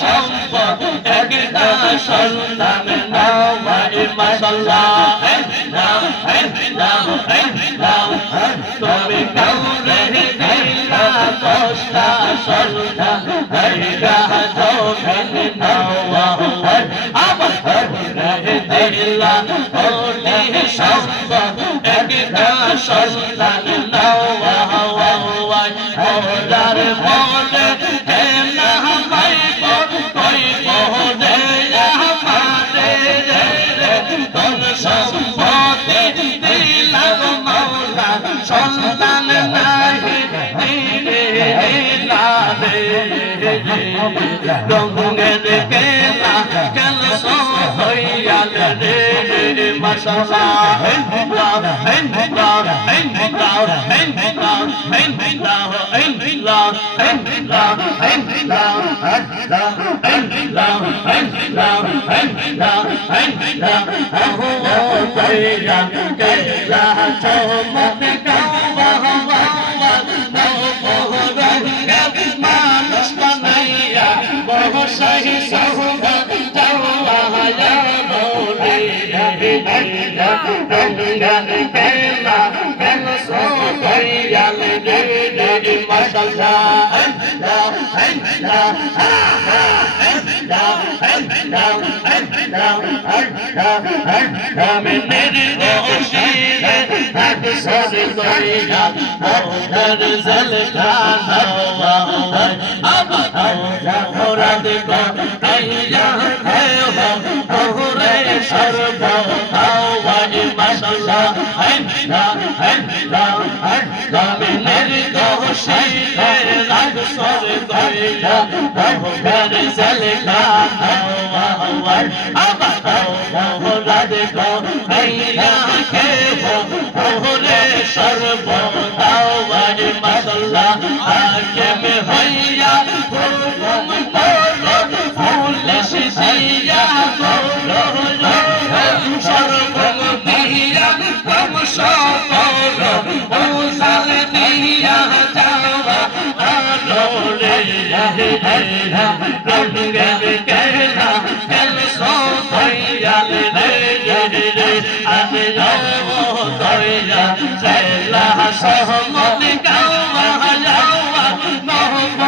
সম্পদ একটা সন্তান নাও মাশাআল্লাহ তুমি কাউরে দিলা দশটা সন্তান হাইরা যৌবন নাও আমার দিলা হলি সম্পদ একটা সন্তান নাও ওলার বলে হে না মাই কই বলে আমারে ধন সম্পত্তি দিলাম মাওলা সন্তান নাহি দিলা রে রঙের কেলা কেলস হইয়াল রে মাশাআল্লাহ মানুষ বানাইয়া বহসাহি সহুদা যাওয়া বলে রঙ্গন কেলা কেন সোয়াল রে মাশাআল্লাহ মেরে দোশিরে হাত সরে দইয়া ওর জলখানা ওরা দেখো আইয়া ওরে সর্ব আওয়াজ মাশাআল্লাহ মেরে দোশিরে হাত সরে দইয়া ওর জলখানা ওরা দেখো আইয়া ওরে সর্ব আওয়াজ মাশাআল্লাহ হাকিম হইয়া হুকুম করলো পুলিশ দিয়া করলো সর্ব দিয়া কম সফল ওসাল দিয়া যাওয়া আলো রে রঙ্গের কেলা কেল সোয়াল রে আমি যাবো দয়া চেলা সহমত গাওয়া যাওয়া নহব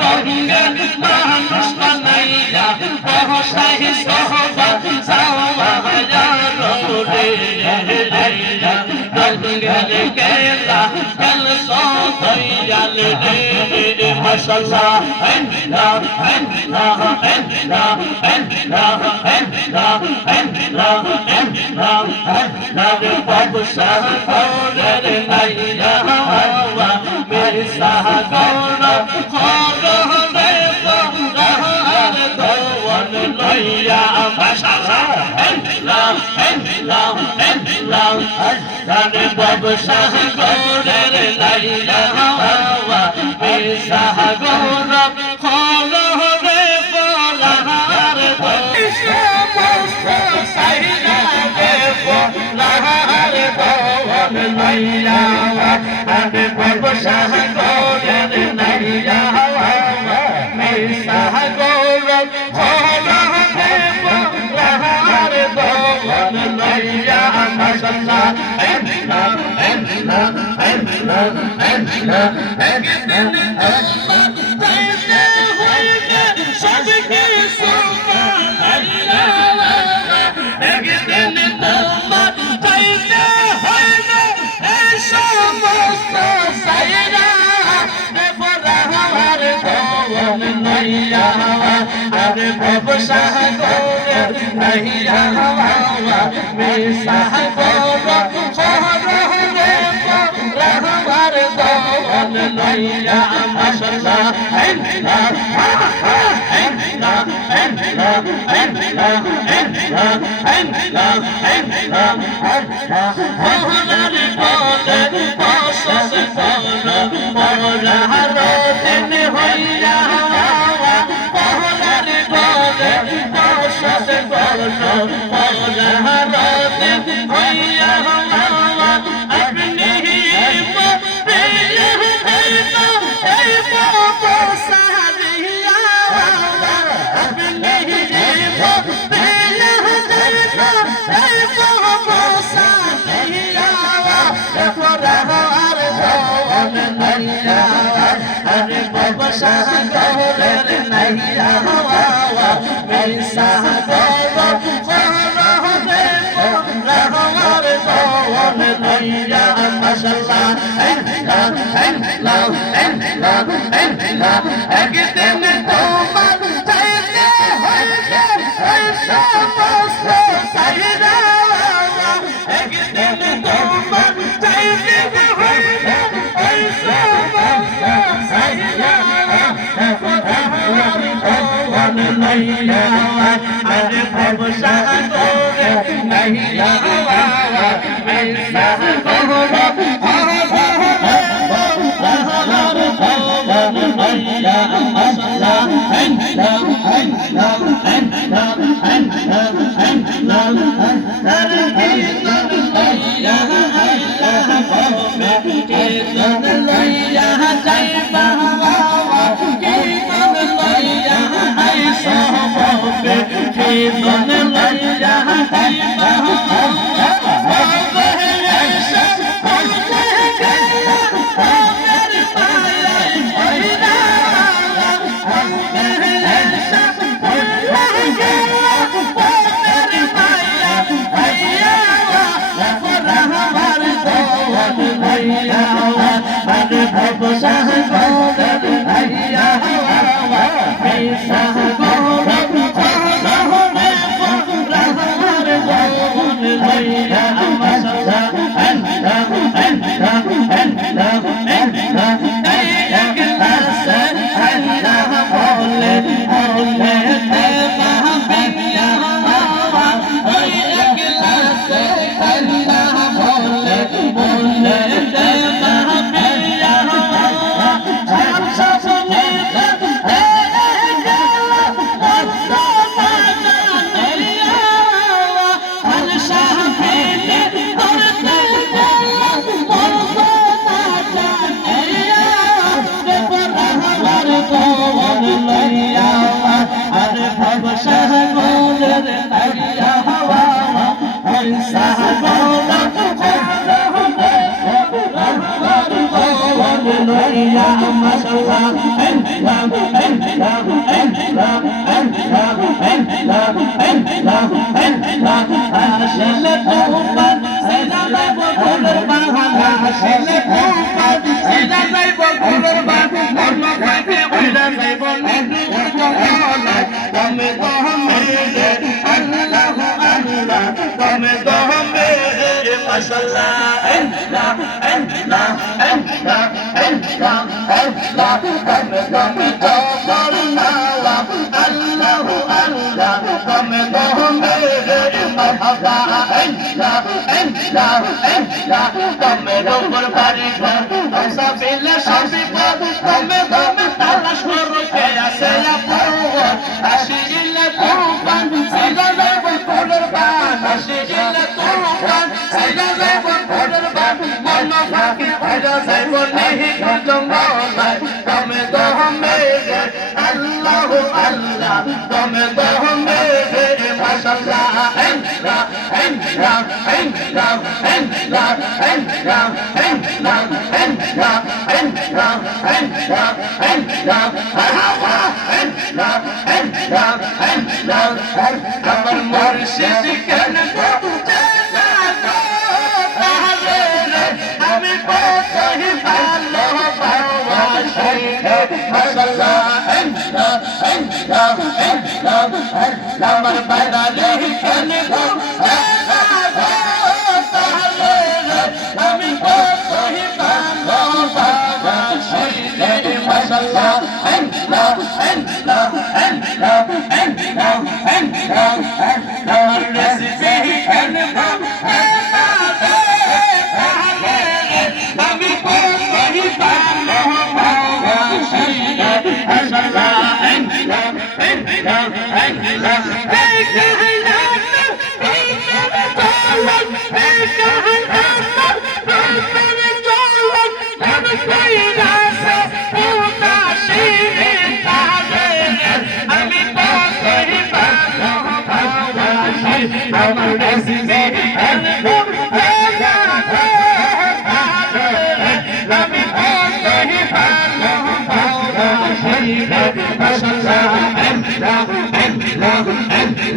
রঙ্গের মানুষ বানাইয়া বহসাহি সহবত যাওয়া রে রঙ্গের কেলা কেল সোয়াল রে মাশাআল্লাহ বাদশাহ করের নাইয়া হাওয়া মেরে সাগর খর রে বরার দওয়ান লইয়া মাশাআল্লাহ বাদশাহ করের নাইয়া হাওয়া মেরে সাগর খর রে বরার লাইলা আমি বাদশাহ করের নাইয়া হাওয়া মেরে সাগর খর রে বরার দওয়ান লইয়া মাশাআল্লাহ আরে বাদশাহ করের নাইয়া হাওয়া মেরে সাগর খর রে বরার দওয়ান লইয়া মাশাআল্লাহ মোহনার বলে বসস বল মোহনার দিন হইয়া মোহনার বলে বসস বল মোহনার দিন হইয়া আপনি সাগরের নাইয়া মিশা একদিন তোমার চাইতে হইবে সমস্ত চাহিদা একদিন তোমার চাইতে হইবে সমস্ত চাহিদা নইয়া আরে ভবসা করে নইয়া মিশা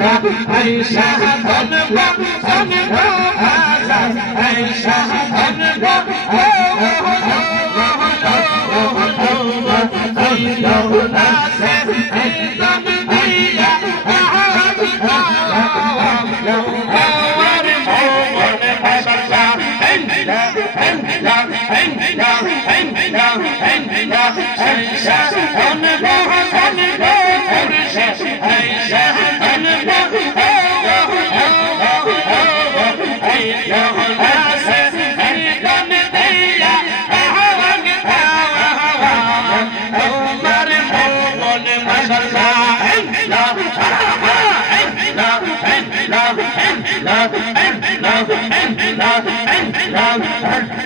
আয়েশা ধনবা ধনবা আয়েশা ধনবা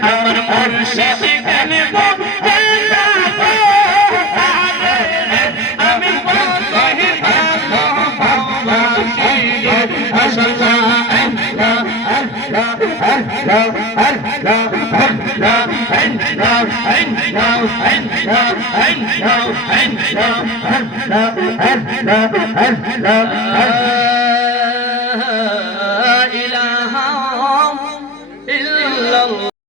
আমার মুর্শিদ গানে আমি বলহি ভালোবাসি